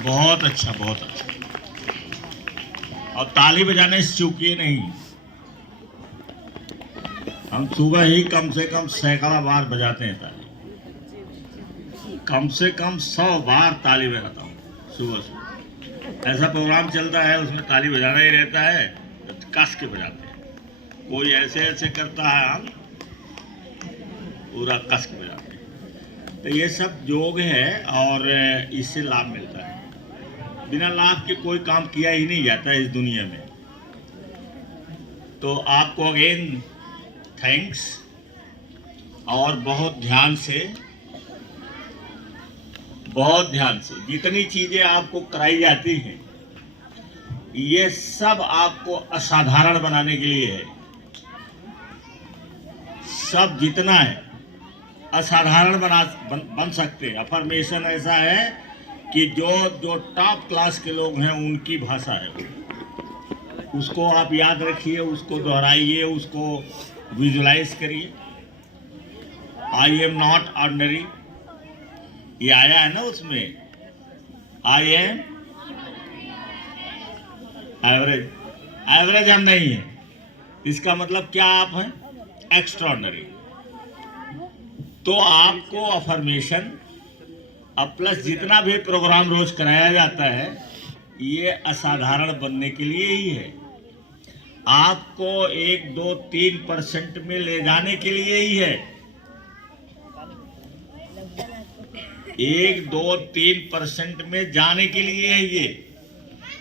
बहुत अच्छा, बहुत अच्छा। और ताली बजाने से चूकिए नहीं। हम सुबह ही कम से कम सैकड़ा बार बजाते हैं ताली, कम से कम 100 बार ताली बजाता हूँ सुबह सुबह। ऐसा प्रोग्राम चलता है उसमें ताली बजाना ही रहता है, तो कस के बजाते हैं। कोई ऐसे ऐसे करता है, हम पूरा कस के बजाते हैं। तो ये सब योग है और इससे लाभ मिलता है। बिना लाभ के कोई काम किया ही नहीं जाता इस दुनिया में। तो आपको अगेन थैंक्स, और बहुत ध्यान से जितनी चीजें आपको कराई जाती हैं ये सब आपको असाधारण बनाने के लिए है। सब जितना है असाधारण बन सकते हैं। अफर्मेशन ऐसा है कि जो टॉप क्लास के लोग हैं उनकी भाषा है, उसको आप याद रखिए, उसको दोहराइए, उसको विजुलाइज करिए। आई एम नॉट ऑर्डिनरी, ये आया है ना उसमें, आई एम एवरेज। एवरेज हम नहीं है, इसका मतलब क्या आप हैं? एक्स्ट्राऑर्डिनरी। तो आपको अफर्मेशन अब प्लस जितना भी प्रोग्राम रोज कराया जाता है ये असाधारण बनने के लिए ही है, आपको 1, 2, 3% में ले जाने के लिए ही है। 1, 2, 3% में जाने के लिए है ये।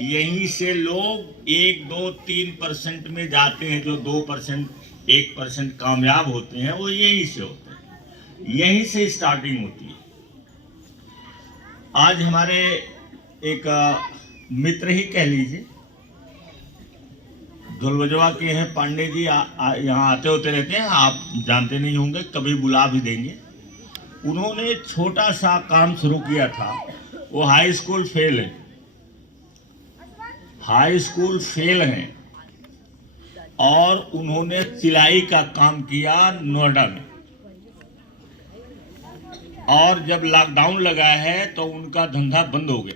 यहीं से लोग 1, 2, 3% में जाते हैं। जो 2%, 1% कामयाब होते हैं वो यहीं से होते हैं, यहीं से स्टार्टिंग होती है। आज हमारे एक मित्र ही कह लीजिए, ढोलबजवा के हैं पांडे जी, यहाँ आते होते रहते हैं, आप जानते नहीं होंगे, कभी बुला भी देंगे। उन्होंने एक छोटा सा काम शुरू किया था। वो हाई स्कूल फेल है, हाई स्कूल फेल हैं, और उन्होंने सिलाई का काम किया नोएडा में। और जब लॉकडाउन लगा है तो उनका धंधा बंद हो गया।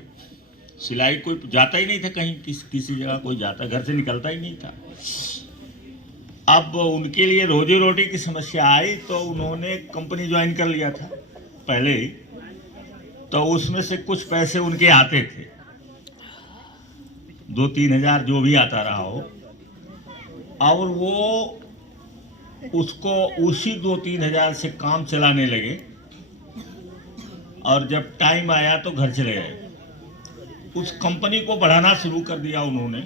सिलाई कोई जाता ही नहीं था कहीं, किसी जगह कोई जाता, घर से निकलता ही नहीं था। अब उनके लिए रोजी रोटी की समस्या आई तो उन्होंने कंपनी ज्वाइन कर लिया था पहले ही। तो उसमें से कुछ पैसे उनके आते थे, 2-3 हजार जो भी आता रहा हो, और वो उसको उसी 2-3 हजार से काम चलाने लगे। और जब टाइम आया तो घर चले गए। उस कंपनी को बढ़ाना शुरू कर दिया उन्होंने,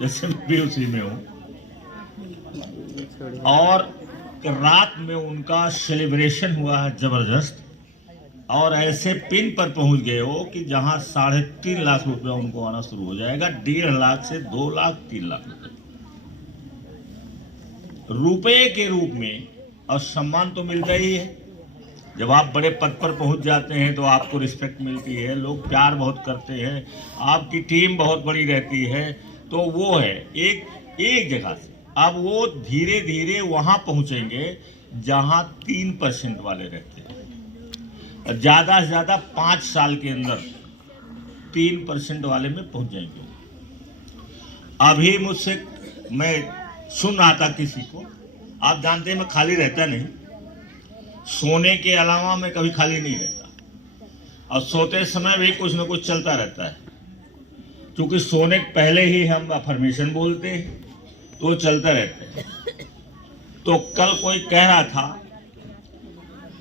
जैसे मैं भी उसी में हूँ। और रात में उनका सेलिब्रेशन हुआ है जबरदस्त, और ऐसे पिन पर पहुंच गए हो कि जहां 3.5 लाख रुपया उनको आना शुरू हो जाएगा। 1.5 लाख से 2 लाख 3 लाख रुपए के रूप में। और सम्मान तो मिलता ही है। जब आप बड़े पद पर पहुंच जाते हैं तो आपको रिस्पेक्ट मिलती है, लोग प्यार बहुत करते हैं, आपकी टीम बहुत बड़ी रहती है। तो वो है एक जगह से। अब वो धीरे धीरे वहां पहुंचेंगे जहां 3% वाले रहते हैं। ज़्यादा से ज़्यादा 5 साल के अंदर 3% वाले में पहुंच जाएंगे। अभी मुझसे मैं सुन रहा था किसी को, आप जानते हैं मैं खाली रहता नहीं, सोने के अलावा मैं कभी खाली नहीं रहता, और सोते समय भी कुछ ना कुछ चलता रहता है। क्योंकि सोने के पहले ही हम अफर्मेशन बोलते हैं तो चलता रहता है। तो कल कोई कह रहा था,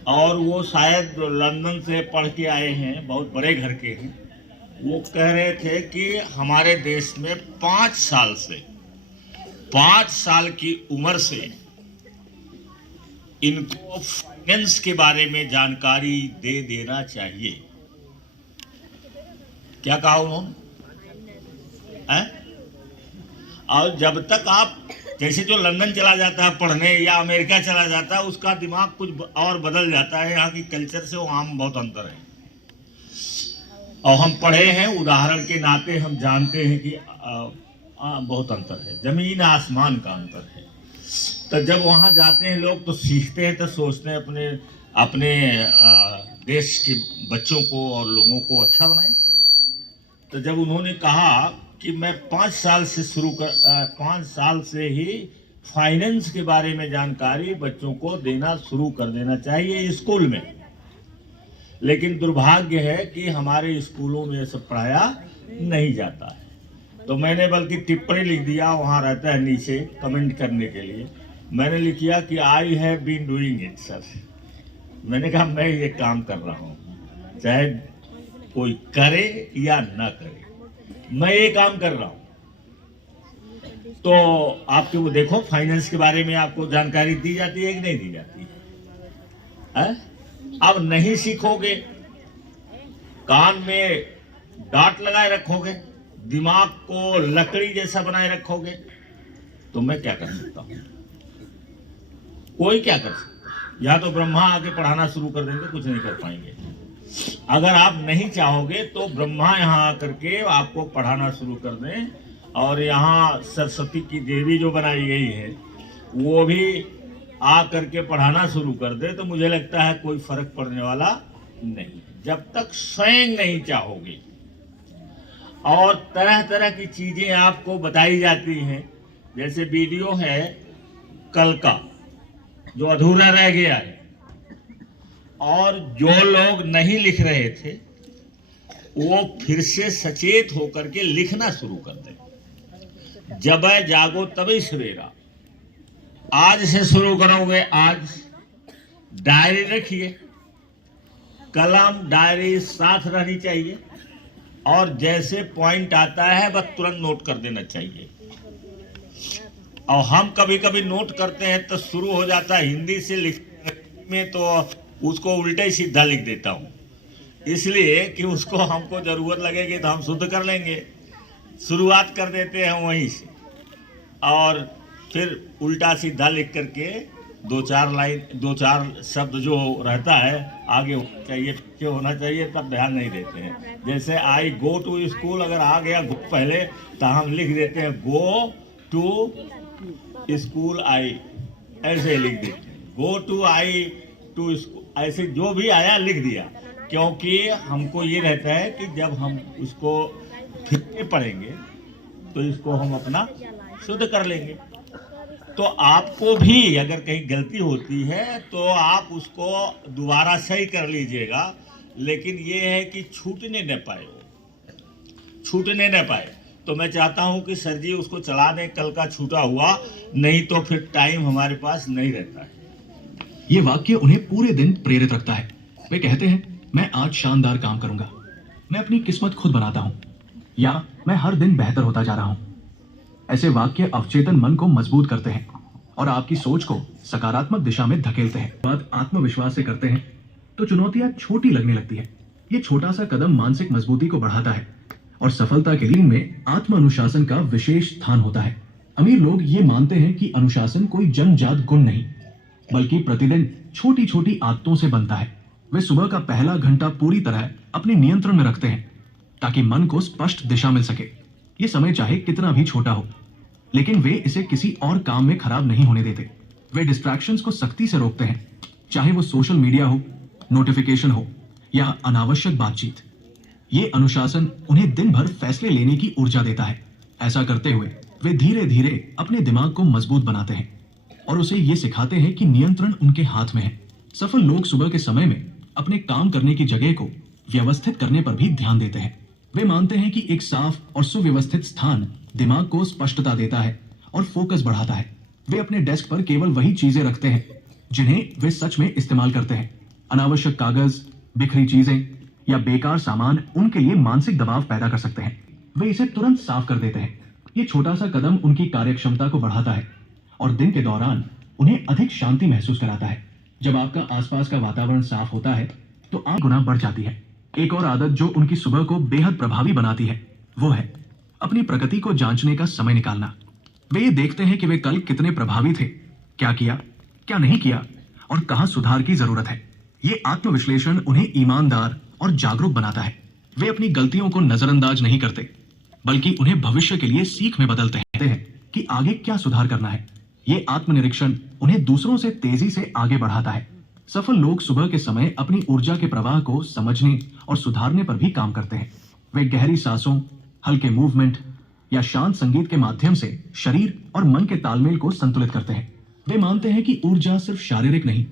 और वो शायद लंदन से पढ़ के आए हैं, बहुत बड़े घर के हैं, वो कह रहे थे कि हमारे देश में 5 साल की उम्र से इनको फाइनेंस के बारे में जानकारी दे देना चाहिए। क्या कहा उन्होंने? और जब तक आप, जैसे जो लंदन चला जाता है पढ़ने या अमेरिका चला जाता है, उसका दिमाग कुछ और बदल जाता है। यहाँ की कल्चर से वहाँ में बहुत अंतर है। और हम पढ़े हैं, उदाहरण के नाते हम जानते हैं कि बहुत अंतर है, जमीन आसमान का अंतर है। तो जब वहाँ जाते हैं लोग तो सीखते हैं, तो सोचते हैं अपने देश के बच्चों को और लोगों को अच्छा बनाएं। तो जब उन्होंने कहा कि मैं 5 साल से ही फाइनेंस के बारे में जानकारी बच्चों को देना शुरू कर देना चाहिए स्कूल में, लेकिन दुर्भाग्य है कि हमारे स्कूलों में ये सब पढ़ाया नहीं जाता है। तो मैंने बल्कि टिप्पणी लिख दिया, वहाँ रहता है नीचे कमेंट करने के लिए, मैंने लिख दिया कि I have been doing it sir. मैंने कहा मैं ये काम कर रहा हूँ, चाहे कोई करे या ना करे, मैं ये काम कर रहा हूँ। तो आपके वो देखो फाइनेंस के बारे में आपको जानकारी दी जाती है कि नहीं दी जाती है? अब नहीं सीखोगे, कान में डांट लगाए रखोगे, दिमाग को लकड़ी जैसा बनाए रखोगे, तो मैं क्या कर सकता हूं? कोई क्या कर सकता है? या तो ब्रह्मा आके पढ़ाना शुरू कर देंगे, कुछ नहीं कर पाएंगे। अगर आप नहीं चाहोगे तो ब्रह्मा यहाँ आकर के आपको पढ़ाना शुरू कर दें, और यहाँ सरस्वती की देवी जो बनाई गई है वो भी आ करके पढ़ाना शुरू कर दे, तो मुझे लगता है कोई फर्क पड़ने वाला नहीं, जब तक स्वयं नहीं चाहोगे। और तरह तरह की चीजें आपको बताई जाती हैं, जैसे वीडियो है कल का जो अधूरा रह गया है, और जो लोग नहीं लिख रहे थे वो फिर से सचेत होकर के लिखना शुरू कर दें। जब जागो तभी सवेरा, आज से शुरू करोगे। आज डायरी रखिए, कलम डायरी साथ रहनी चाहिए, और जैसे पॉइंट आता है बस तुरंत नोट कर देना चाहिए। और हम कभी कभी नोट करते हैं तो शुरू हो जाता है हिंदी से लिखने में, तो उसको उल्टा ही सीधा लिख देता हूँ, इसलिए कि उसको हमको ज़रूरत लगेगी तो हम शुद्ध कर लेंगे। शुरुआत कर देते हैं वहीं से, और फिर उल्टा सीधा लिख करके 2-4 शब्द जो रहता है आगे होना चाहिए, पीछे होना चाहिए, तब ध्यान नहीं देते हैं। जैसे आई गो टू स्कूल अगर आ गया पहले तो हम लिख देते हैं गो टू स्कूल आई, ऐसे लिख देते हैं go to I to school, ऐसे जो भी आया लिख दिया, क्योंकि हमको ये रहता है कि जब हम उसको फिर से पढ़ेंगे तो इसको हम अपना शुद्ध कर लेंगे। तो आपको भी अगर कहीं गलती होती है तो आप उसको दोबारा सही कर लीजिएगा, लेकिन ये है कि छूटने न पाए, छूटने न पाए। तो मैं चाहता हूं कि सर जी उसको चला दें कल का छूटा हुआ, नहीं तो फिर टाइम हमारे पास नहीं रहता है। ये वाक्य उन्हें पूरे दिन प्रेरित रखता है। वे कहते हैं मैं आज शानदार काम करूंगा, मैं अपनी किस्मत खुद बनाता हूं, या मैं हर दिन बेहतर होता जा रहा हूं। ऐसे वाक्य अवचेतन मन को मजबूत करते हैं और आपकी सोच को सकारात्मक दिशा में धकेलते हैं। बात आत्मविश्वास से करते हैं तो चुनौतियां छोटी लगने लगती है। ये छोटा सा कदम मानसिक मजबूती को बढ़ाता है और सफलता के लिए में आत्म अनुशासन का विशेष स्थान होता है। अमीर लोग ये मानते हैं कि अनुशासन कोई जन्मजात गुण नहीं, बल्कि प्रतिदिन छोटी छोटी आदतों से बनता है। वे सुबह का पहला घंटा पूरी तरह अपने नियंत्रण में रखते हैं ताकि मन को स्पष्ट दिशा मिल सके। ये समय चाहे कितना भी छोटा हो, लेकिन वे इसे किसी और काम में खराब नहीं होने देते। वे डिस्ट्रैक्शंस को सख्ती से रोकते हैं, चाहे वो सोशल मीडिया हो, नोटिफिकेशन हो या अनावश्यक बातचीत। ये अनुशासन उन्हें दिन भर फैसले लेने की ऊर्जा देता है। ऐसा करते हुए वे धीरे धीरे अपने दिमाग को मजबूत बनाते हैं और उसे ये सिखाते हैं कि नियंत्रण उनके हाथ में है। सफल लोग सुबह के समय में अपने काम करने की जगह को व्यवस्थित करने पर भी ध्यान देते हैं। वे मानते हैं कि एक साफ और सुव्यवस्थित स्थान दिमाग को स्पष्टता देता है और फोकस बढ़ाता है। वे अपने डेस्क पर केवल वही चीजें रखते हैं जिन्हें वे सच में इस्तेमाल करते हैं। अनावश्यक कागज, बिखरी चीजें या बेकार सामान उनके लिए मानसिक दबाव पैदा कर सकते हैं। वे इसे तुरंत साफ कर देते हैं। ये छोटा सा कदम उनकी कार्यक्षमता को बढ़ाता है और दिन के दौरान उन्हें अधिक शांति महसूस कराता है। जब आपका आसपास का वातावरण साफ होता है तो आप गुना बढ़ जाती है। एक और आदत जो उनकी सुबह को बेहद प्रभावी बनाती है वो है अपनी प्रगति को जांचने का समय निकालना। वे ये देखते हैं कि वे कल कितने प्रभावी थे, क्या किया, क्या नहीं किया और कहां सुधार की जरूरत है। ये आत्मविश्लेषण उन्हें ईमानदार और जागरूक बनाता है। वे अपनी गलतियों को नजरअंदाज नहीं करते, बल्कि उन्हें भविष्य के लिए सीख में बदलते हैं कि आगे क्या सुधार करना है। ये आत्मनिरीक्षण उन्हें दूसरों से तेजी से आगे बढ़ाता है। सफल लोग सुबह के समय अपनी ऊर्जा के प्रवाह को समझने और सुधारने पर भी काम करते हैं। वे गहरी सांसों, हल्के मूवमेंट या शांत संगीत के माध्यम से शरीर और मन के तालमेल को संतुलित करते हैं। वे मानते हैं कि ऊर्जा सिर्फ शारीरिक नहीं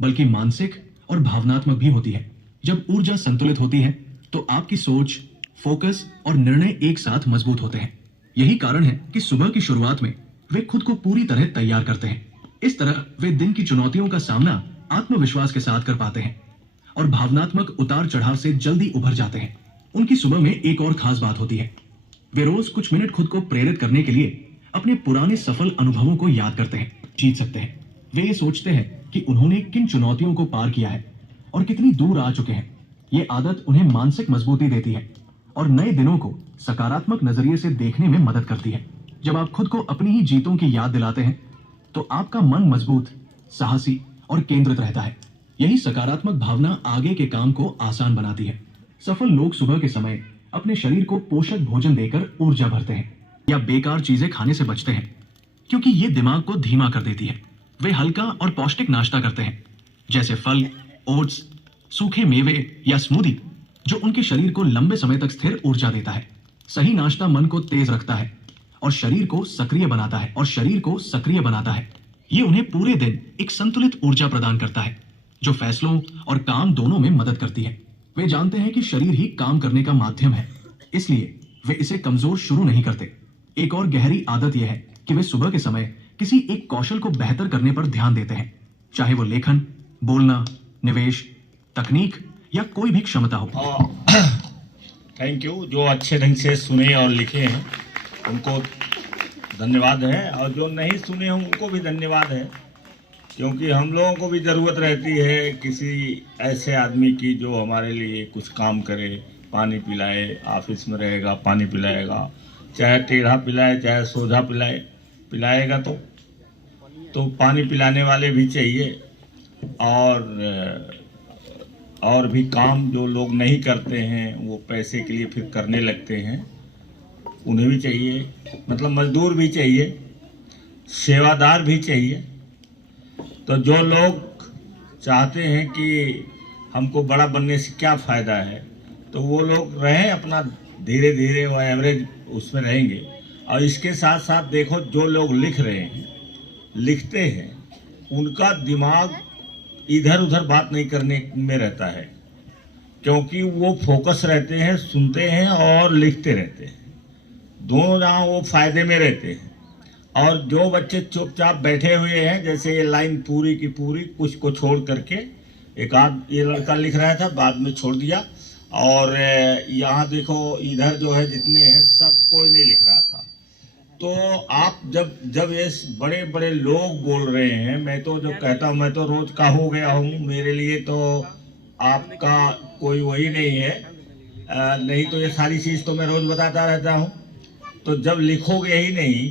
बल्कि मानसिक और भावनात्मक भी होती है। जब ऊर्जा संतुलित होती है तो आपकी सोच, फोकस और निर्णय एक साथ मजबूत होते हैं। यही कारण है कि सुबह की शुरुआत में वे खुद को पूरी तरह तैयार करते हैं। इस तरह वे दिन की चुनौतियों का सामना आत्मविश्वास के साथ कर पाते हैं और भावनात्मक उतार चढ़ाव से जल्दी उभर जाते हैं। उनकी सुबह में एक और खास बात होती है। वे रोज कुछ मिनट खुद को प्रेरित करने के लिए अपने पुराने सफल अनुभवों को याद करते हैं। जीत सकते हैं। वे ये सोचते हैं कि उन्होंने किन चुनौतियों को पार किया है और कितनी दूर आ चुके हैं। ये आदत उन्हें मानसिक मजबूती देती है और नए दिनों को सकारात्मक नजरिए से देखने में मदद करती है। जब आप खुद को अपनी ही जीतों की याद दिलाते हैं तो आपका मन मजबूत, साहसी और केंद्रित रहता है। यही सकारात्मक भावना आगे के काम को आसान बनाती है। सफल लोग सुबह के समय अपने शरीर को पोषक भोजन देकर ऊर्जा भरते हैं या बेकार चीजें खाने से बचते हैं क्योंकि ये दिमाग को धीमा कर देती है। वे हल्का और पौष्टिक नाश्ता करते हैं जैसे फल, ओट्स, सूखे मेवे या स्मूदी, जो उनके शरीर को लंबे समय तक स्थिर ऊर्जा देता है। सही नाश्ता मन को तेज रखता है और शरीर को सक्रिय बनाता है। ये उन्हें पूरे दिन एक संतुलित ऊर्जा प्रदान करता है जो फैसलों और काम दोनों में मदद करती है। वे जानते हैं कि शरीर ही काम करने का माध्यम है, इसलिए वे इसे कमजोर शुरू नहीं करते। एक और गहरी आदत यह है कि वे सुबह के समय किसी एक कौशल को बेहतर करने पर ध्यान देते हैं, चाहे वो लेखन, बोलना, निवेश, तकनीक या कोई भी क्षमता हो। Thank you. जो अच्छे ढंग से सुने और लिखे हैं उनको धन्यवाद है, और जो नहीं सुने हैं उनको भी धन्यवाद है, क्योंकि हम लोगों को भी ज़रूरत रहती है किसी ऐसे आदमी की जो हमारे लिए कुछ काम करे, पानी पिलाए, ऑफिस में रहेगा पानी पिलाएगा, चाहे टेढ़ा पिलाए चाहे सोझा पिलाएगा तो पानी पिलाने वाले भी चाहिए। और भी काम जो लोग नहीं करते हैं वो पैसे के लिए फिर करने लगते हैं, उन्हें भी चाहिए। मतलब मजदूर भी चाहिए, सेवादार भी चाहिए। तो जो लोग चाहते हैं कि हमको बड़ा बनने से क्या फ़ायदा है, तो वो लोग रहें अपना, धीरे धीरे वो एवरेज उसमें रहेंगे। और इसके साथ साथ देखो, जो लोग लिख रहे हैं, लिखते हैं, उनका दिमाग इधर उधर बात नहीं करने में रहता है, क्योंकि वो फोकस रहते हैं, सुनते हैं और लिखते रहते हैं। दोनों जहाँ वो फायदे में रहते हैं। और जो बच्चे चुपचाप बैठे हुए हैं, जैसे ये लाइन पूरी की पूरी कुछ को छोड़ करके, एक आध ये लड़का लिख रहा था, बाद में छोड़ दिया। और यहाँ देखो, इधर जो है जितने हैं सब कोई नहीं लिख रहा था। तो आप जब ये बड़े बड़े लोग बोल रहे हैं, मैं तो जो कहता हूँ, मैं तो रोज का हो गया हूँ, मेरे लिए तो आपका कोई वही नहीं है। नहीं तो ये सारी चीज़ तो मैं रोज बताता रहता हूँ। तो जब लिखोगे ही नहीं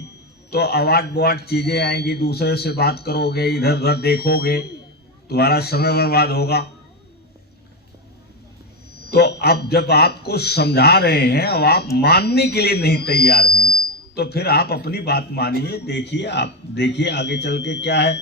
तो अवार्ड बवार्ड चीज़ें आएंगी, दूसरे से बात करोगे, इधर उधर देखोगे, तुम्हारा समय बर्बाद होगा। तो अब जब आपको समझा रहे हैं और आप मानने के लिए नहीं तैयार हैं, तो फिर आप अपनी बात मानिए। देखिए, आप देखिए आगे चल के क्या है।